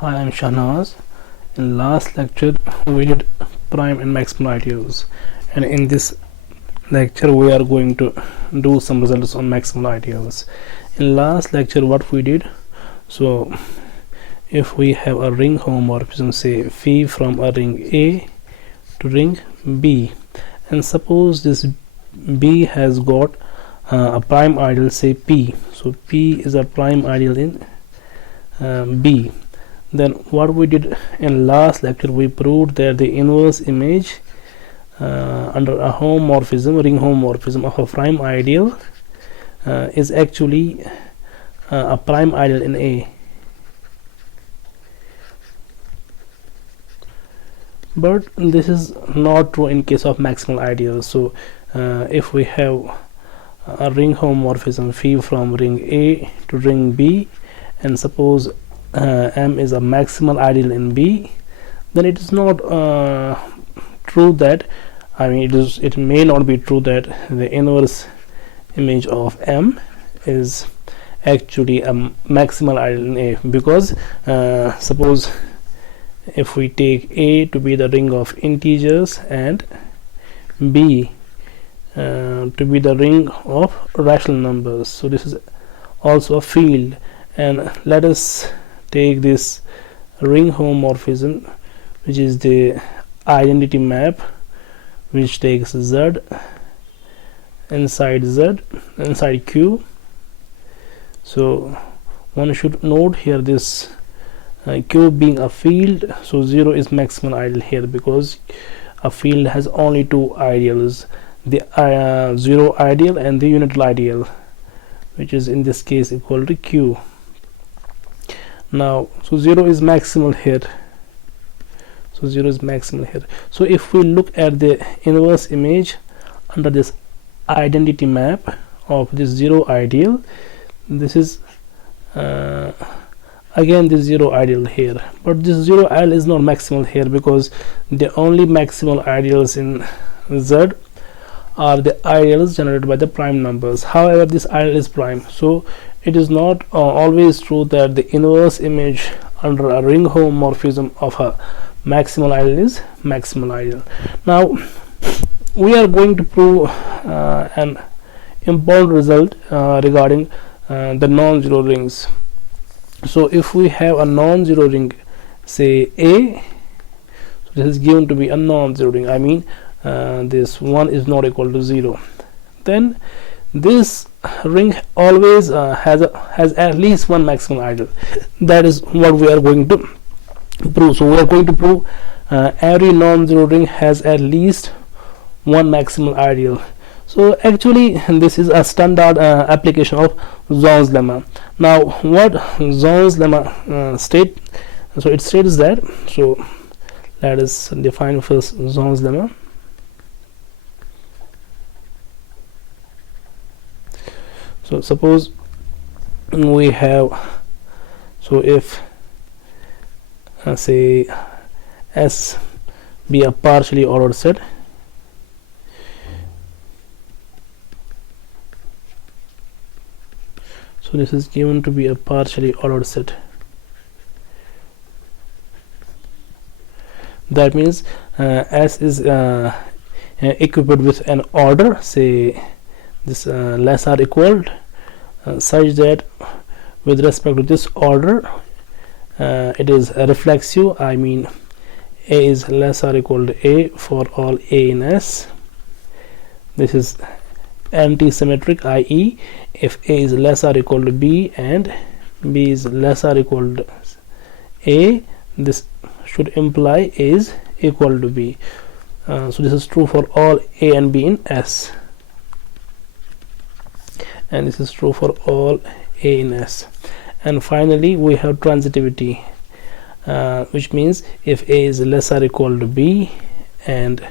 Hi, I'm Shahnaz. In last lecture, we did prime and maximal ideals, and in this lecture, we are going to do some results on maximal ideals. In last lecture, what we did, so if we have a ring homomorphism, say phi from a ring A to ring B, and suppose this B has got a prime ideal, say P. So P is a prime ideal in B. Then what we did in last lecture, we proved that the inverse image under a homomorphism, ring homomorphism of a prime ideal is actually a prime ideal in A. But this is not true in case of maximal ideals. So if we have a ring homomorphism phi from ring A to ring B, and suppose M is a maximal ideal in B, then it is not true that, it may not be true that the inverse image of M is actually a maximal ideal in A, because suppose if we take A to be the ring of integers and B to be the ring of rational numbers, so this is also a field, and let us take this ring homomorphism, which is the identity map which takes Z inside Q. So one should note here this Q being a field, so 0 is maximal ideal here, because a field has only two ideals, the 0 ideal and the unital ideal, which is in this case equal to Q. Now, so 0 is maximal here. So 0 is maximal here. So if we look at the inverse image under this identity map of this 0 ideal, this is again this 0 ideal here, but this 0 ideal is not maximal here, because the only maximal ideals in Z are the ideals generated by the prime numbers. However, this ideal is prime, so it is not always true that the inverse image under a ring homomorphism of a maximal ideal is maximal ideal. Now we are going to prove an important result regarding the non-zero rings. So if we have a non-zero ring, say A, so this is given to be a non-zero ring, this 1 is not equal to 0, then this ring always has at least one maximal ideal. That is what we are going to prove. So we are going to prove every non-zero ring has at least one maximal ideal. So actually this is a standard application of Zorn's lemma. Now what Zorn's lemma state, so it states that, so let us define first Zorn's lemma. So suppose we have, so if say S be a partially ordered set, so this is given to be a partially ordered set. That means S is equipped with an order, say this less or equaled, such that with respect to this order it is reflexive. A is less or equal to A for all A in S. This is anti-symmetric, i.e. if A is less or equal to B and B is less or equal to A, this should imply A is equal to B. So this is true for all A and B in S, and this is true for all A in S. And finally we have transitivity, which means if A is less or equal to B and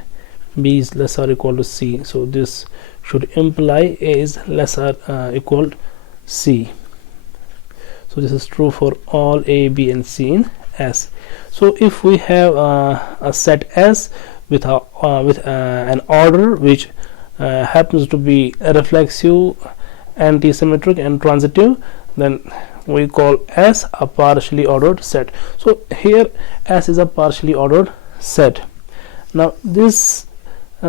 B is less or equal to C, so this should imply A is less or equal to C. So this is true for all A, B and C in S. So if we have a set S with an order which happens to be reflexive, anti-symmetric and transitive, then we call S a partially ordered set. So here S is a partially ordered set. Now this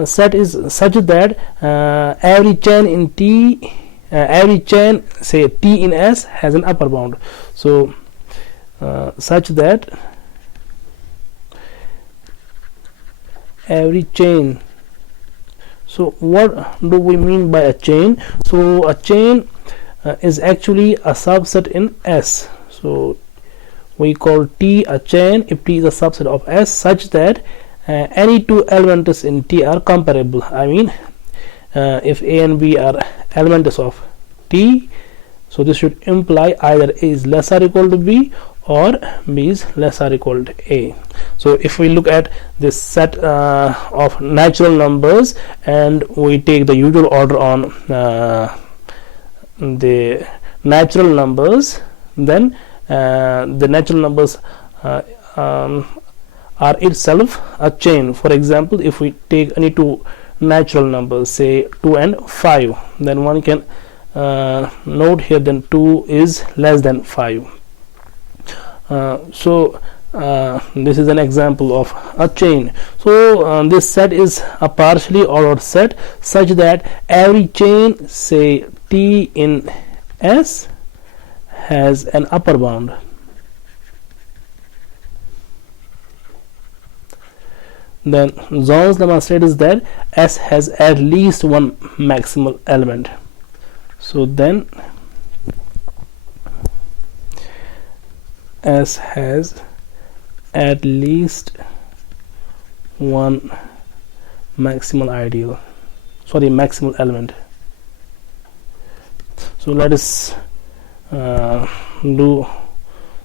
set is such that every chain in T, every chain say T in S has an upper bound. So such that every chain. So what do we mean by a chain? So a chain is actually a subset in S. So we call T a chain if T is a subset of S such that any two elements in T are comparable. I mean if A and B are elements of T, so this should imply either A is less or equal to B or B is less or equal to A. So if we look at this set of natural numbers and we take the usual order on the natural numbers, then the natural numbers are itself a chain. For example, if we take any two natural numbers, say 2 and 5, then one can note here then 2 is less than 5. So this is an example of a chain. So this set is a partially ordered set such that every chain, say T in S, has an upper bound. Then Zohn's demonstrate is that S has at least one maximal element. So then S has at least one maximal element. So let us do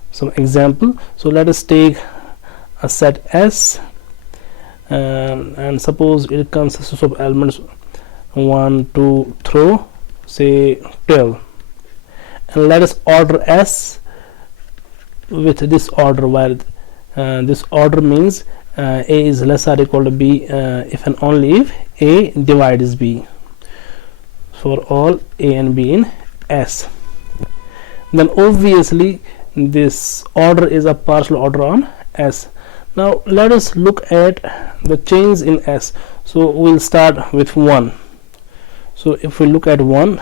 some example. So let us take a set S and suppose it consists of elements 1, 2 through say 12, and let us order S with this order, where this order means A is less or equal to B if and only if A divides B, for all A and B in S. Then obviously this order is a partial order on S. Now let us look at the chains in S. So we'll start with 1. So if we look at 1,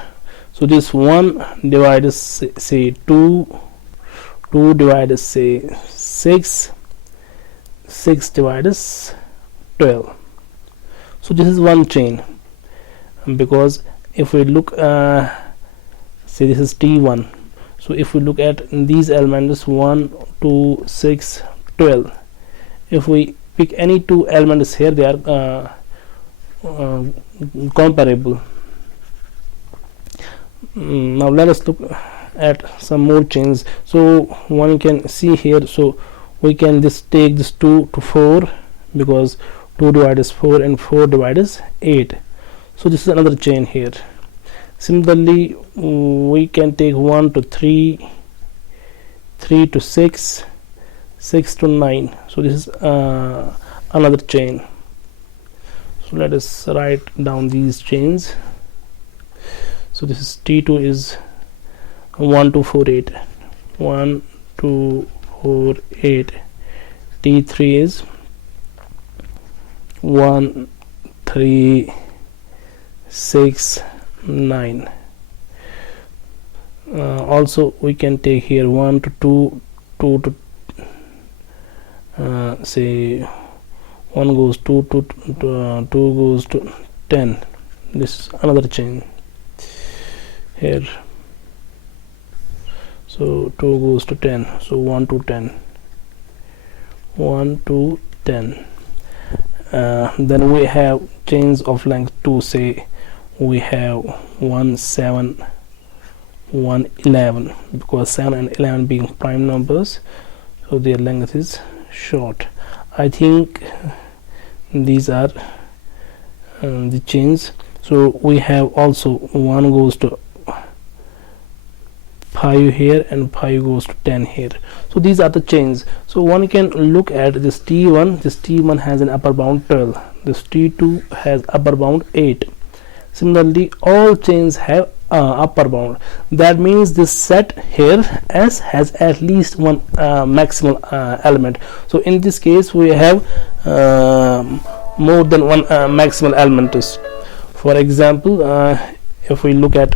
so this 1 divides say 2, 2 divides say 6, 6 divides 12. So this is one chain, because if we look say this is T1. So if we look at these elements 1, 2, 6, 12, if we pick any two elements here, they are comparable. Now let us look at some more chains. So one can see here, so we can just take this 2 to 4, because 2 divides 4 and 4 divides 8. So this is another chain here. Similarly we can take 1 to 3, 3 to 6, 6 to 9. So this is another chain. So let us write down these chains. So this is T2 is 1 2 4 8, 1 2 4 8. T3 is 1 3 6 9. Also we can take here 1 to 2, 2 to say 1 goes 2 to 2 goes to 10. This is another chain here. So 2 goes to 10, so 1 to 10, 1 to 10. Then we have chains of length 2, say we have 1 7, 1 11, because 7 and 11 being prime numbers, so their length is short. I think these are the chains. So we have also 1 goes to 5 here and 5 goes to 10 here. So these are the chains. So one can look at this T1. This T1 has an upper bound 12. This T2 has upper bound 8. Similarly all chains have upper bound. That means this set here S has at least one maximal element. So in this case we have more than one maximal element. For example, if we look at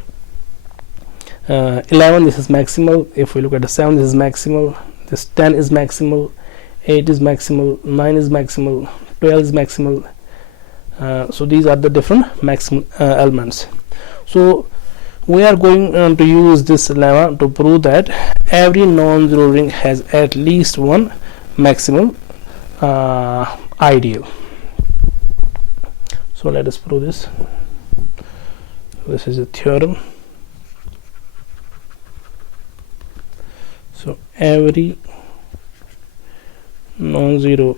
11, this is maximal. If we look at the 7, this is maximal. This 10 is maximal. 8 is maximal. 9 is maximal. 12 is maximal. So these are the different maximal elements. So we are going to use this lemma to prove that every non-zero ring has at least one maximal ideal. So let us prove this. This is a theorem. So every non-zero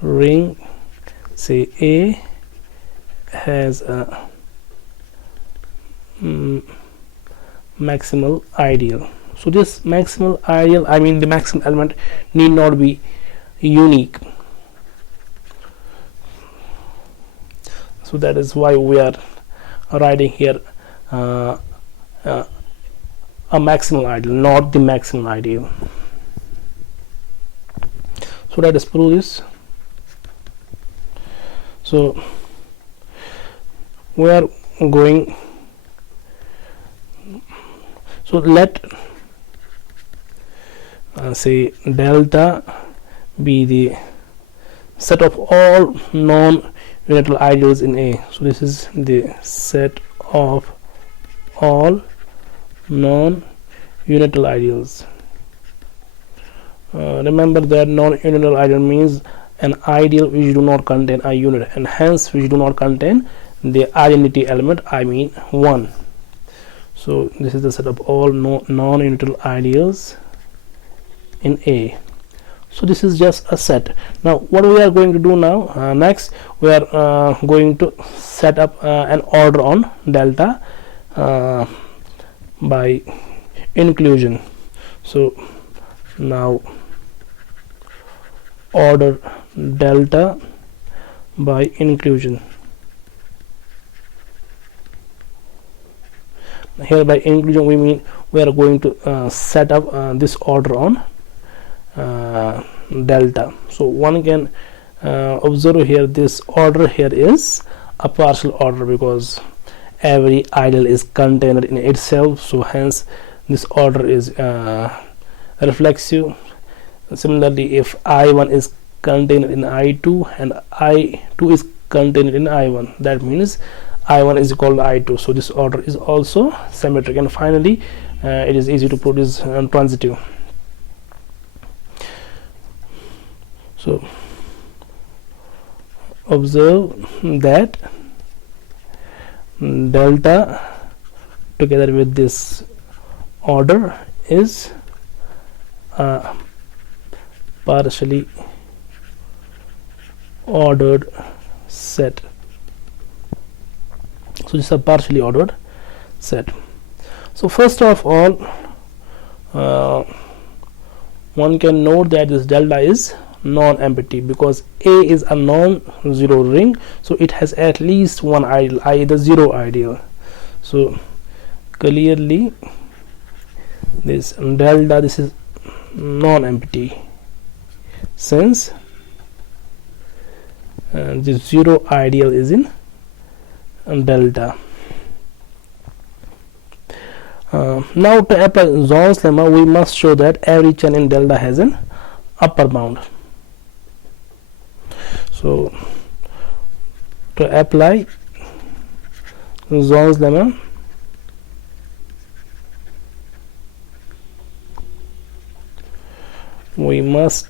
ring, say A, has a maximal ideal. So this maximal ideal, I mean the maximal element, need not be unique. So that is why we are writing here a maximal ideal, not the maximal ideal. So let us prove this. So we are going, so let say delta be the set of all non-unital ideals in A. So this is the set of all non-unital ideals. Remember that non-unital ideal means an ideal which do not contain a unit, and hence which do not contain the identity element, I mean 1. So this is the set of all non-unital ideals in A. So this is just a set. Now what we are going to do now, next we are going to set up an order on delta by inclusion. So now order delta by inclusion. Here by inclusion we mean we are going to set up this order on delta. So one can observe here this order here is a partial order because every ideal is contained in itself, so hence this order is reflexive. Similarly, if I1 is contained in I2 and I2 is contained in I1, that means I1 is equal to I2, so this order is also symmetric. And finally it is easy to produce transitive. So observe that delta together with this order is a partially ordered set. So this is a partially ordered set. So first of all, one can note that this delta is non-empty because A is a non-zero ring, so it has at least one ideal, i.e. the zero ideal. So clearly this delta, this is non-empty since this zero ideal is in delta. Now to apply Zorn's lemma, we must show that every chain in delta has an upper bound. So to apply Zorn's lemma, we must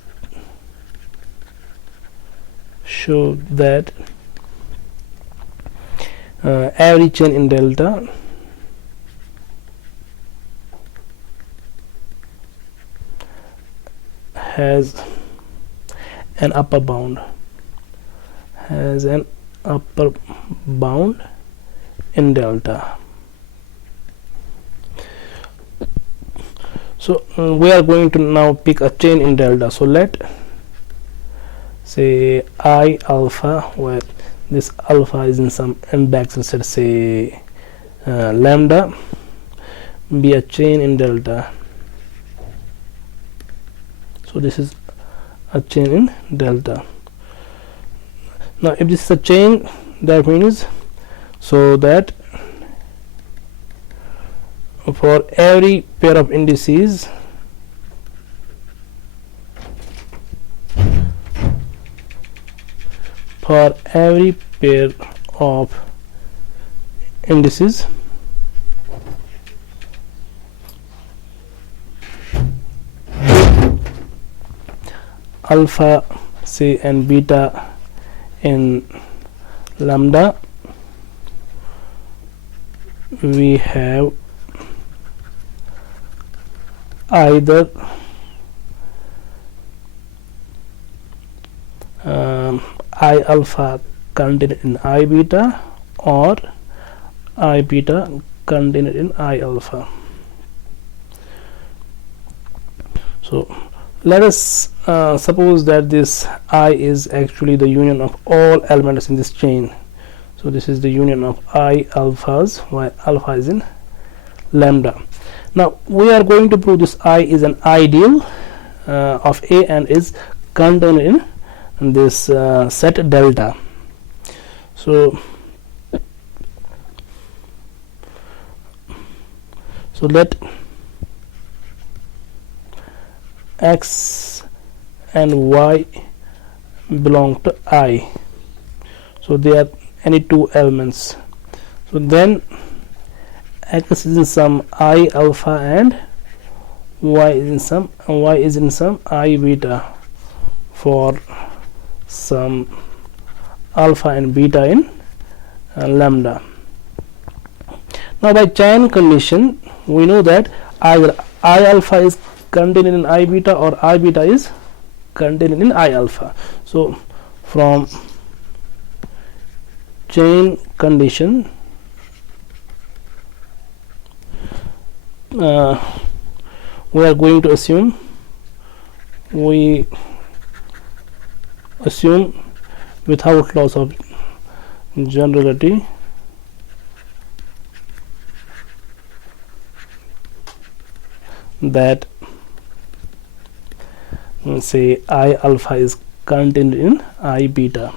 show that every chain in delta has an upper bound, in delta. So we are going to now pick a chain in delta. So let say I alpha, where this alpha is in some index, instead say lambda be a chain in delta. So this is a chain in delta. Now if this is a chain, that means so that for every pair of indices alpha, say, and beta in lambda, we have either I alpha contained in I beta or I beta contained in I alpha. So let us suppose that this I is actually the union of all elements in this chain. So this is the union of I alphas, while alpha is in lambda. Now we are going to prove this I is an ideal of A and is contained in this set delta. So let X and Y belong to I. So they are any two elements. So then X is in some I alpha and Y is in some I beta for some alpha and beta in lambda. Now by chain condition, we know that either I alpha is contained in I beta or I beta is contained in I alpha. So from chain condition, we are going to assume without loss of generality that say I alpha is contained in I beta.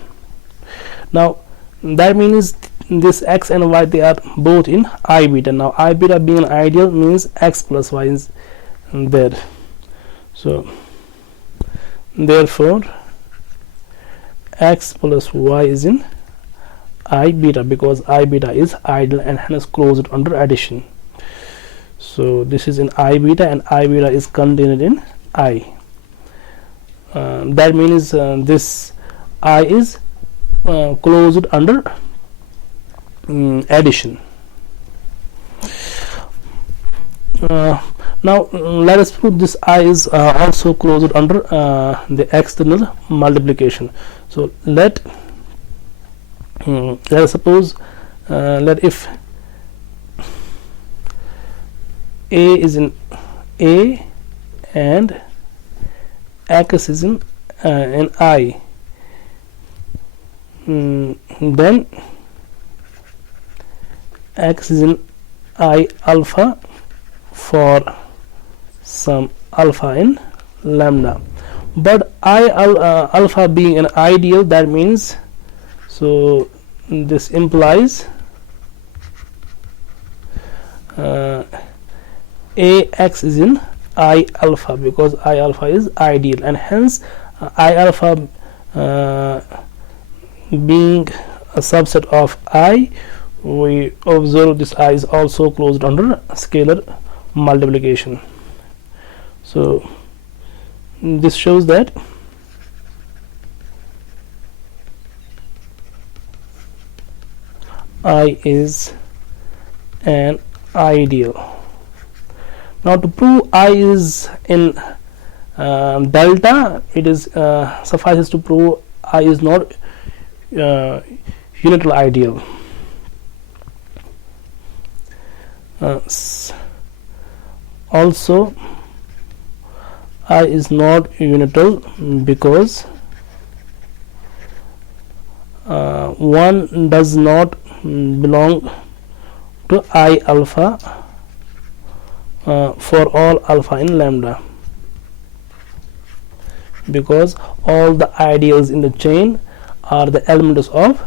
Now that means this X and Y, they are both in I beta. Now I beta being an ideal means X plus Y is there. So therefore X plus Y is in I beta because I beta is ideal and hence closed under addition. So this is in I beta and I beta is contained in I. That means this I is closed under addition. Now let us prove this I is also closed under the external multiplication. So let us suppose let if A is in A and X is in I, then X is in I alpha for some alpha in lambda, but I alpha being an ideal, that means so this implies AX is in I alpha because I alpha is ideal, and hence I alpha being a subset of I, we observe this I is also closed under scalar multiplication. So this shows that I is an ideal. Now to prove I is in delta, it is suffices to prove I is not unital ideal. Also I is not unital because one does not belong to I alpha for all alpha in lambda, because all the ideals in the chain are the elements of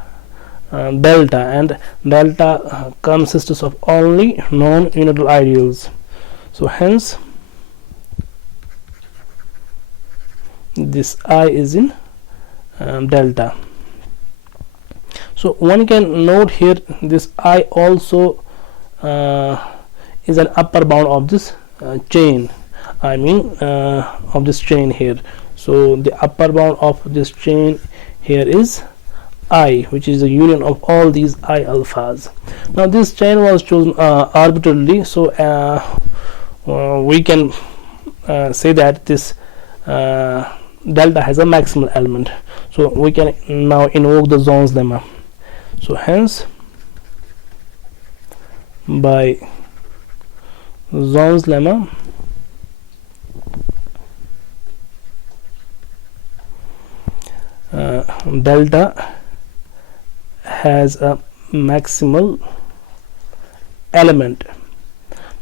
delta, and delta consists of only non-unital ideals. So hence this I is in delta. So one can note here this I also is an upper bound of this chain, I mean of this chain here. So the upper bound of this chain here is I, which is the union of all these I alphas. Now this chain was chosen arbitrarily, so we can say that this delta has a maximal element. So we can now invoke the zones lemma. So hence by zones lemma, delta has a maximal element.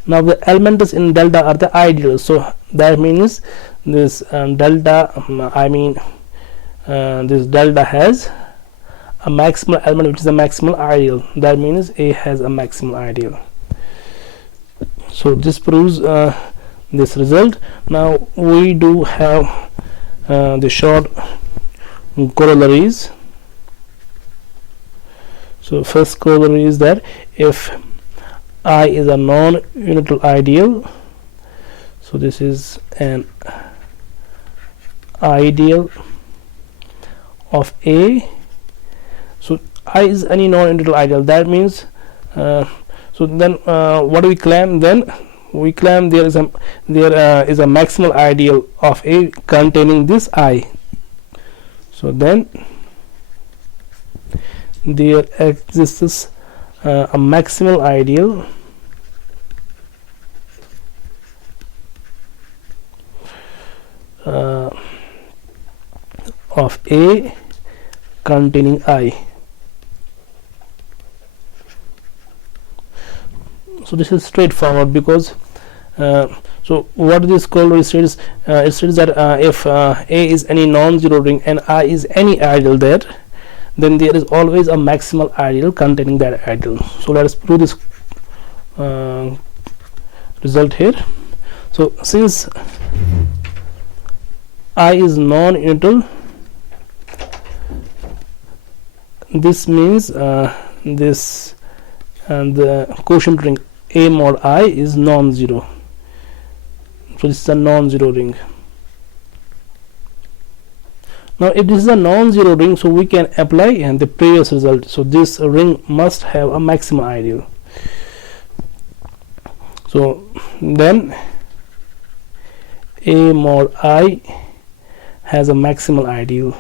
Now the elements in delta are the ideals, so that means this delta this delta has a maximal element, which is a maximal ideal. That means A has a maximal ideal. So this proves this result. Now we do have the short corollaries. So first corollary is that if I is a non-unital ideal, so this is an ideal of A. So I is any non-unital ideal. That means so then what do we claim? Then we claim there is a maximal ideal of A containing this I. So then there exists a maximal ideal of A containing I. So this is straightforward, because so what this corollary states, it states that if A is any non-zero ring and I is any ideal there, then there is always a maximal ideal containing that ideal. So let us prove this result here. So since I is non-unital, this means this and the quotient ring A mod I is non-zero. So this is a non-zero ring. Now if this is a non-zero ring, so we can apply the previous result. So this ring must have a maximal ideal. So then A mod I has a maximal ideal,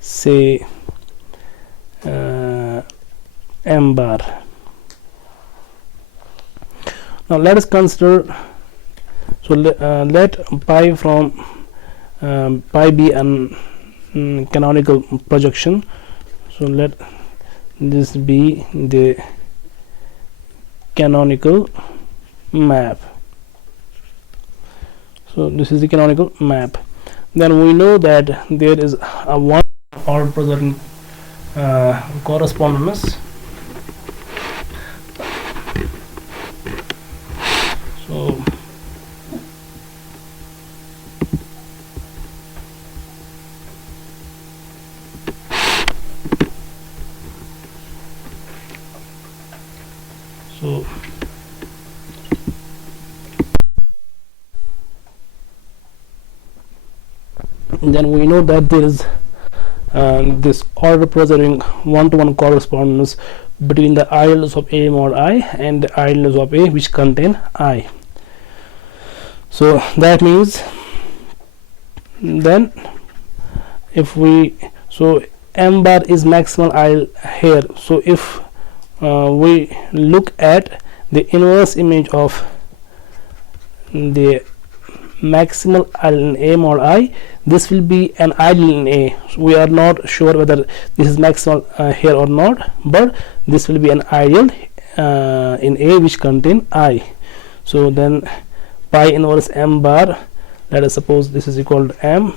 say M bar. Now let us consider, so let pi from pi be an canonical projection. So let this be the canonical map. So this is the canonical map. Then we know that there is a one order preserving correspondence. So then we know that there is this order preserving one-to-one correspondence between the ideals of A mod I and the ideals of A which contain I. So that means then if we, so M bar is maximal ideal here. So if we look at the inverse image of the maximal ideal in A mod I, this will be an ideal in A. So we are not sure whether this is maximal here or not, but this will be an ideal in A which contain I. So then pi inverse m bar, let us suppose this is equal to m,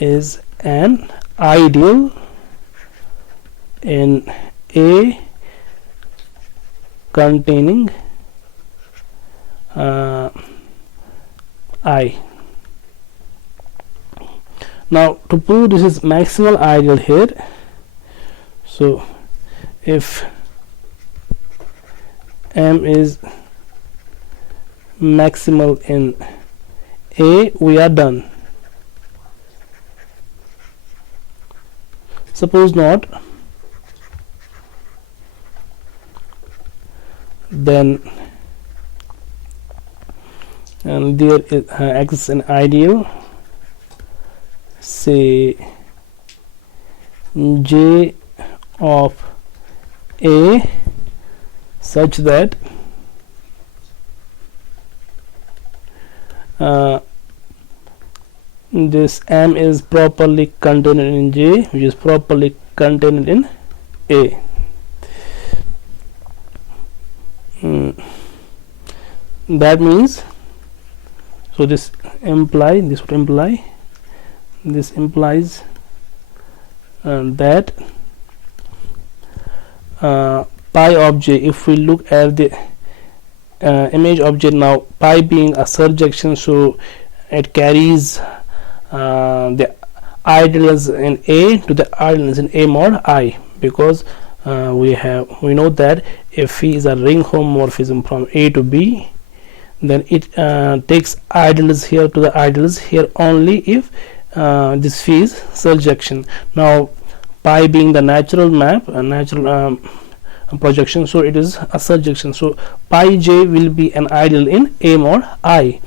is an ideal in A containing I. Now to prove this is maximal ideal here, so if m is maximal in A, we are done. Suppose not, then and there is exists an ideal, say J of A, such that this m is properly contained in J, which is properly contained in A. That means, so this implies that pi of J, if we look at the image of J now, pi being a surjection, so it carries the ideals in A to the ideals in A mod I, because we know that if phi is a ring homomorphism from A to B, then it takes ideals here to the ideals here only if this phi is surjection. Now pi being the natural map, a natural projection, so it is a surjection, so pi j will be an ideal in A mod I,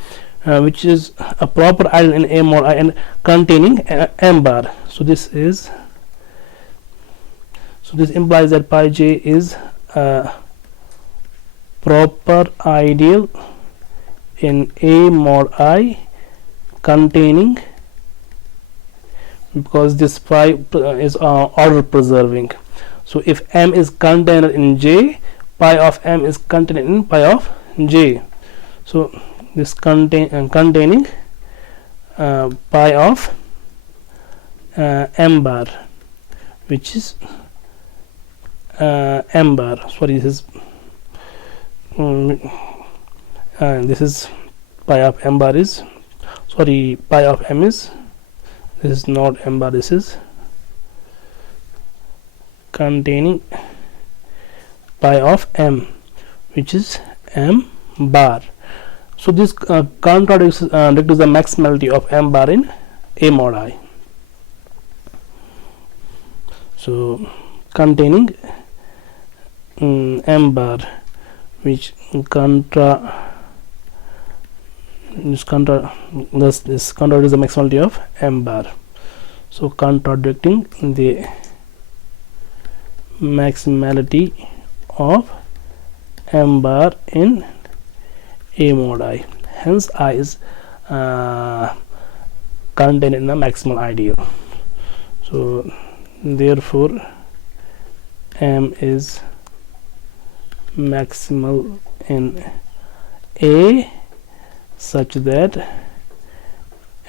which is a proper ideal in A mod I and containing m bar. So this implies that pi j is a proper ideal in A mod I containing, because this pi is order preserving. So if m is contained in J, pi of m is contained in pi of J. So this containing pi of m bar, which is m bar. Sorry, this is pi of m bar is, sorry, pi of m is, this is not m bar, this is containing pi of m, which is m bar. So this contradicts the maximality of m bar in A mod I. So containing m bar, which this contradicts the maximality of m bar. So contradicting the maximality of m bar in A mod I, hence I is contained in a maximal ideal. So therefore m is maximal in A such that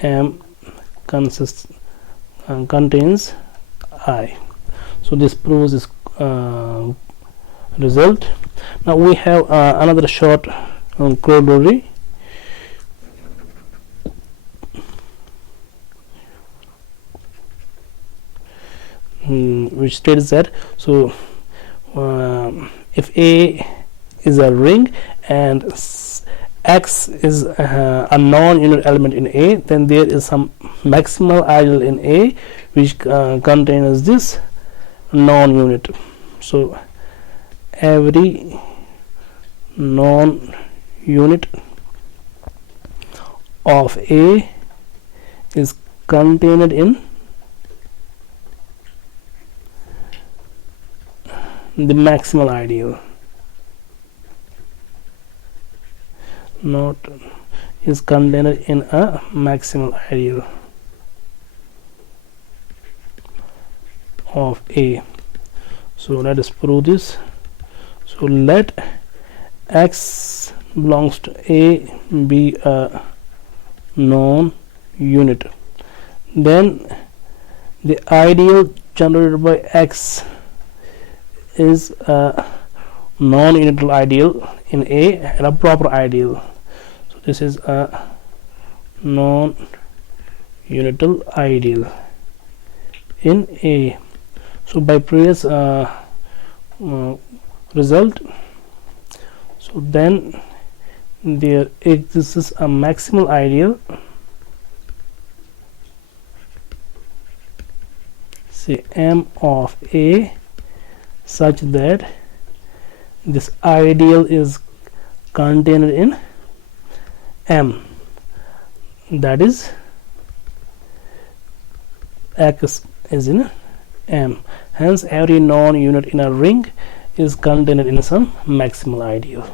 m contains I. So this proves this result. Now we have another short corollary, which states that, so if A is a ring and X is a non-unit element in A, then there is some maximal ideal in A which contains this non-unit. So every non-unit of A is contained in the maximal ideal. Not is contained in a maximal ideal of A. So let us prove this. So let X belongs to A be a known unit, then the ideal generated by X is a non-unital ideal in A and a proper ideal. So this is a non-unital ideal in A. So by previous result, so then there exists a maximal ideal, say M of A, such that this ideal is contained in M, that is X is in M. Hence every non-unit in a ring is contained in some maximal ideal.